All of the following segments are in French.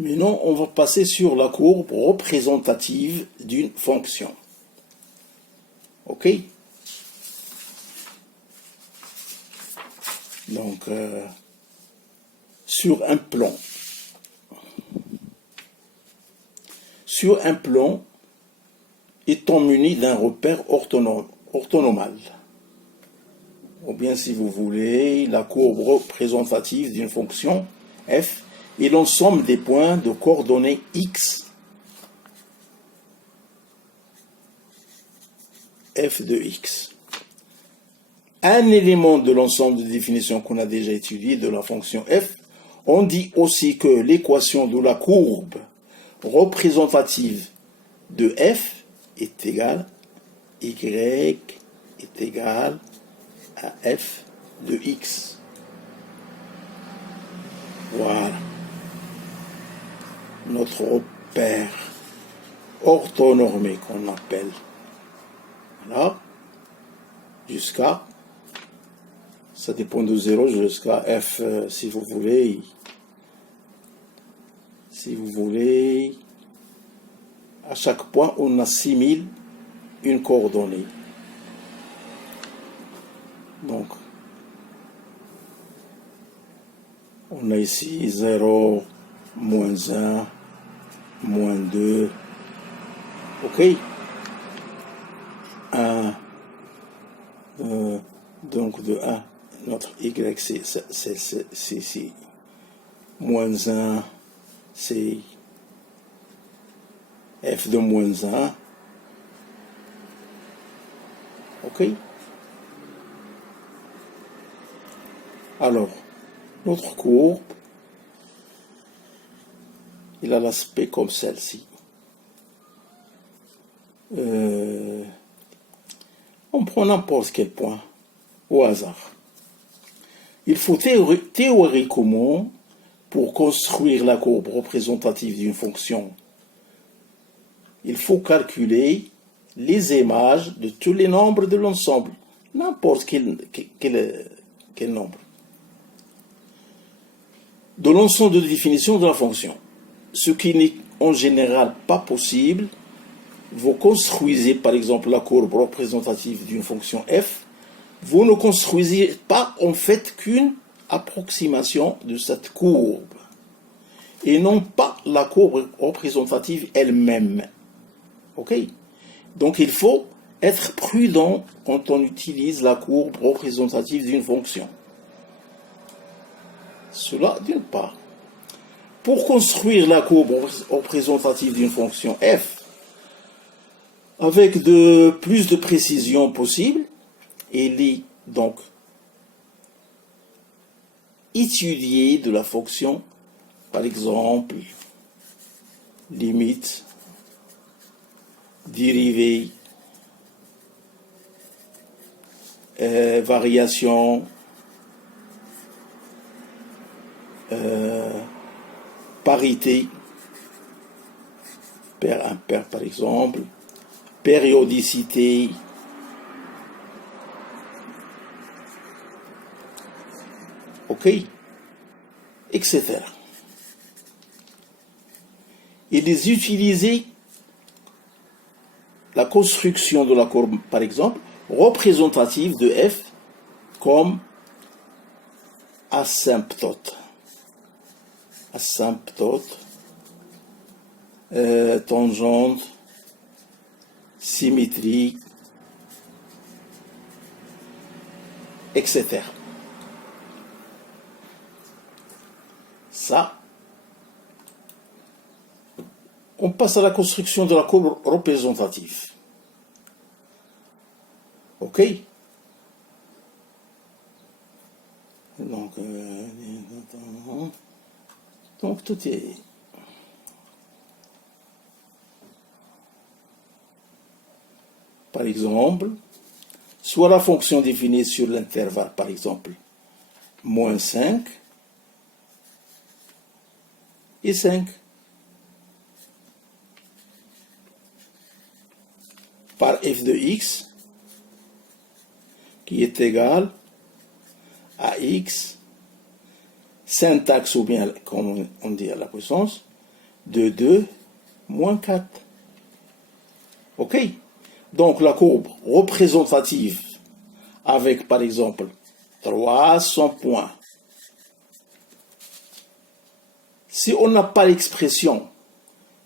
Maintenant, on va passer sur la courbe représentative d'une fonction. OK? Donc, sur un plan, étant muni d'un repère orthonormal, ou bien si vous voulez, la courbe représentative d'une fonction f et l'ensemble des points de coordonnées x f de x. Un élément de l'ensemble de définition qu'on a déjà étudié de la fonction f, on dit aussi que l'équation de la courbe représentative de f est égale y est égal à f de x. Voilà. Notre repère orthonormé qu'on appelle. Voilà. Jusqu'à, ça dépend de 0 jusqu'à f, si vous voulez, à chaque point, on assimile une coordonnée. Donc, on a ici 0, moins 1, moins 2, ok, 1, donc de 1, notre y, c'est moins 1, c'est f de moins 1, ok. Alors, notre courbe, il a l'aspect comme celle-ci. On prend n'importe quel point, au hasard. Il faut théoriquement, pour construire la courbe représentative d'une fonction, il faut calculer les images de tous les nombres de l'ensemble, n'importe quel nombre, de l'ensemble de définition de la fonction. Ce qui n'est en général pas possible, vous construisez par exemple la courbe représentative d'une fonction f, vous ne construisez pas en fait qu'une approximation de cette courbe, et non pas la courbe représentative elle-même. Ok? Donc il faut être prudent quand on utilise la courbe représentative d'une fonction. Cela d'une part. Pour construire la courbe représentative d'une fonction f, avec plus de précision possible, il est donc étudié de la fonction, par exemple, limite, dérivée, variation, parité, pair impair par exemple, périodicité, ok, etc. Et les utiliser la construction de la courbe, par exemple, représentative de f comme asymptote. Tangente, symétrie, etc. Ça, on passe à la construction de la courbe représentative. Ok? Donc tout est... Par exemple, soit la fonction définie sur l'intervalle, par exemple, moins 5 et 5. Par f de x, qui est égal à x, syntaxe ou bien, comme on dit à la puissance, de 2 moins 4. OK? Donc la courbe représentative avec par exemple 300 points. Si on n'a pas l'expression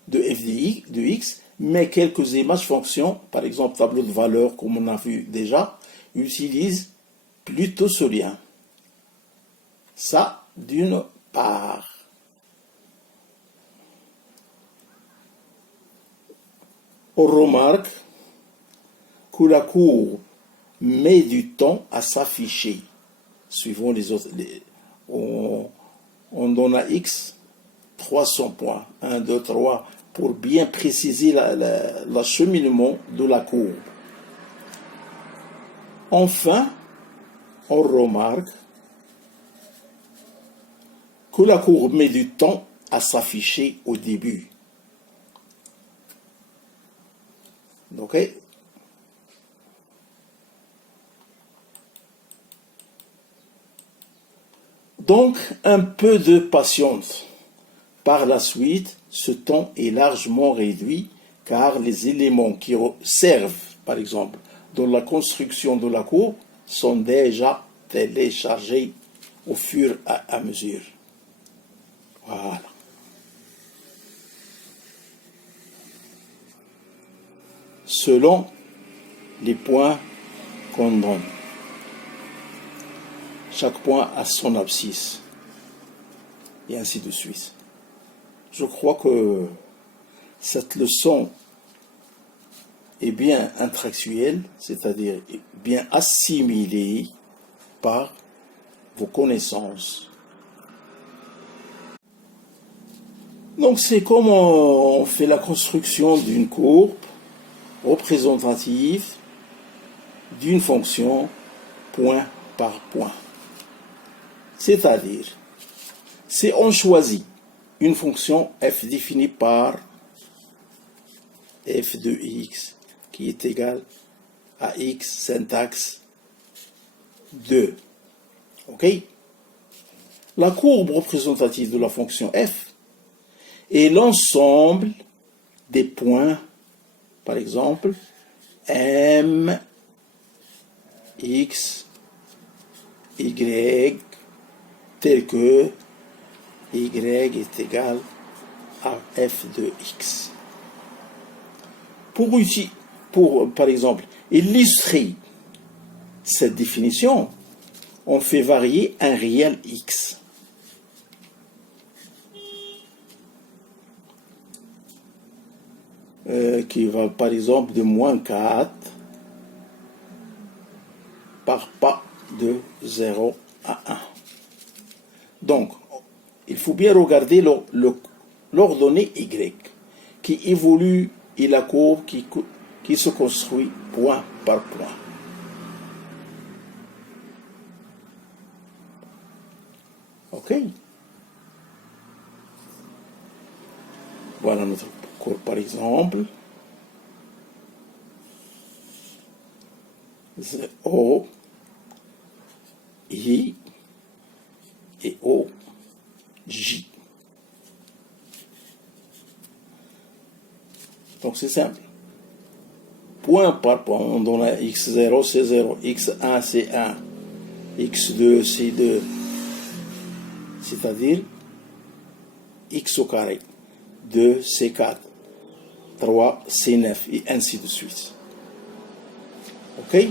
de f de x, mais quelques images fonctions, par exemple tableau de valeur comme on a vu déjà, utilise plutôt ce lien. Ça, d'une part. On remarque que la courbe met du temps à s'afficher, suivant les autres. On donne à x 300 points, 1, 2, 3, pour bien préciser l'acheminement de la courbe. Enfin, on remarque que la courbe met du temps à s'afficher au début. OK? Donc, un peu de patience. Par la suite, ce temps est largement réduit car les éléments qui servent, par exemple, dans la construction de la courbe, sont déjà téléchargés au fur et à mesure. Voilà. Selon les points qu'on donne. Chaque point a son abscisse. Et ainsi de suite. Je crois que cette leçon est bien intellectuelle, c'est-à-dire bien assimilée par vos connaissances. Donc c'est comme on fait la construction d'une courbe représentative d'une fonction point par point. C'est-à-dire, si on choisit une fonction f définie par f de x qui est égal à x syntaxe 2. OK? La courbe représentative de la fonction f est l'ensemble des points, par exemple, m, x, y, tel que y est égal à f de x. Pour, par exemple, illustrer cette définition, on fait varier un réel x. Qui va par exemple de moins 4 par pas de 0 à 1. Donc, il faut bien regarder l'ordonnée y qui évolue et la courbe qui se construit point par point. OK? Voilà notre courbe par exemple. O, I et O, J. Donc c'est simple. Point par point, on donne à x0, c'est 0, x1, c'est 1, x2, c'est 2. C'est-à-dire x au carré, 2, c'est 4, 3, c'est 9, et ainsi de suite. OK?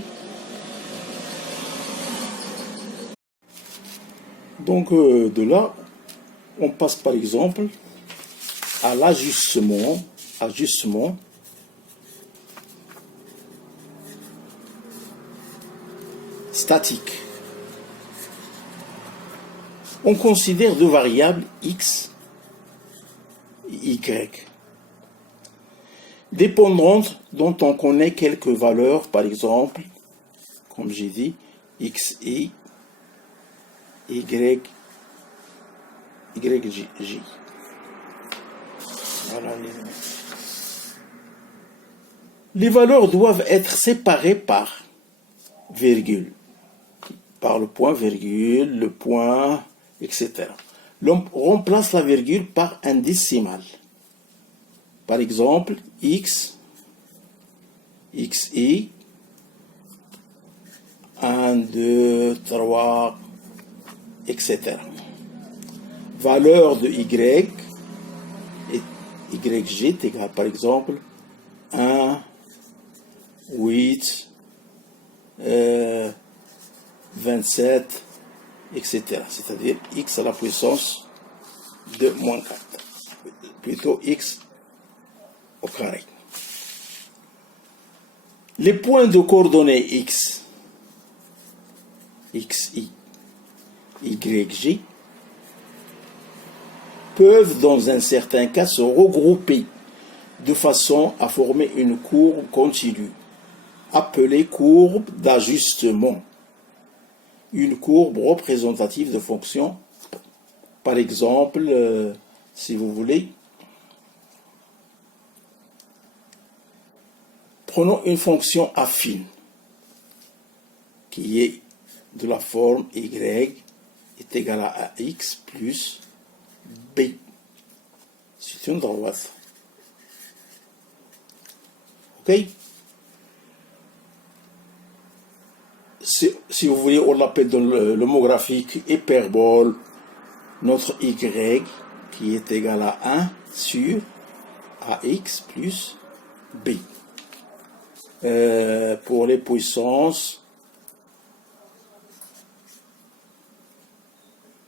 Donc, de là, on passe par exemple à l'ajustement statique. On considère deux variables x et y dépendantes dont on connaît quelques valeurs, par exemple, comme j'ai dit, xi, yj. Voilà les valeurs doivent être séparées par virgule, par le point virgule, le point, etc. On remplace la virgule par un décimal. Par exemple, x, xi, 1, 2, 3, etc. Valeur de y, et yg est égal, par exemple, 1, 8, 27, etc. C'est-à-dire x à la puissance de moins 4. Plutôt x au carré. Les points de coordonnées x, xi, yj, peuvent dans un certain cas se regrouper de façon à former une courbe continue, appelée courbe d'ajustement. Une courbe représentative de fonction, par exemple, si vous voulez, prenons une fonction affine qui est de la forme y est égal à ax plus b. C'est une droite. Ok? Si vous voulez, on l'appelle dans le mot graphique hyperbole, notre y qui est égal à 1 sur ax plus b. Pour les puissances,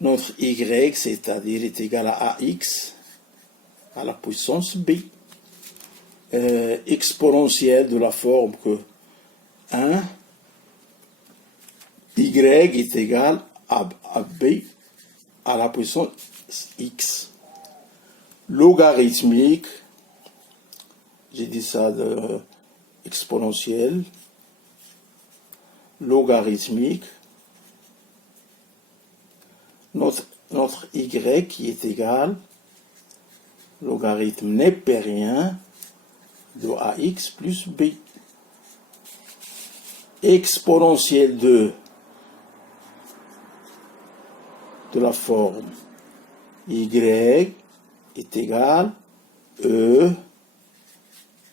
notre y, c'est-à-dire est égal à ax à la puissance b, exponentielle de la forme que 1, y est égal à b à la puissance x. Logarithmique, j'ai dit ça de exponentielle, logarithmique, notre y qui est égal, logarithme népérien de ax plus b. Exponentielle de la forme y est égal e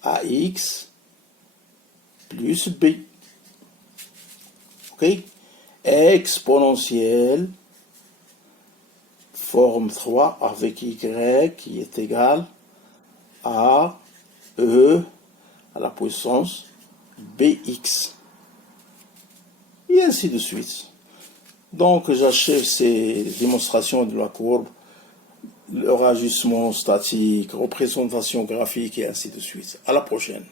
ax plus b. Ok? Exponentielle forme 3 avec y qui est égal à e à la puissance bx. Et ainsi de suite. Donc j'achève ces démonstrations de la courbe, leur ajustement statique, représentation graphique et ainsi de suite. À la prochaine.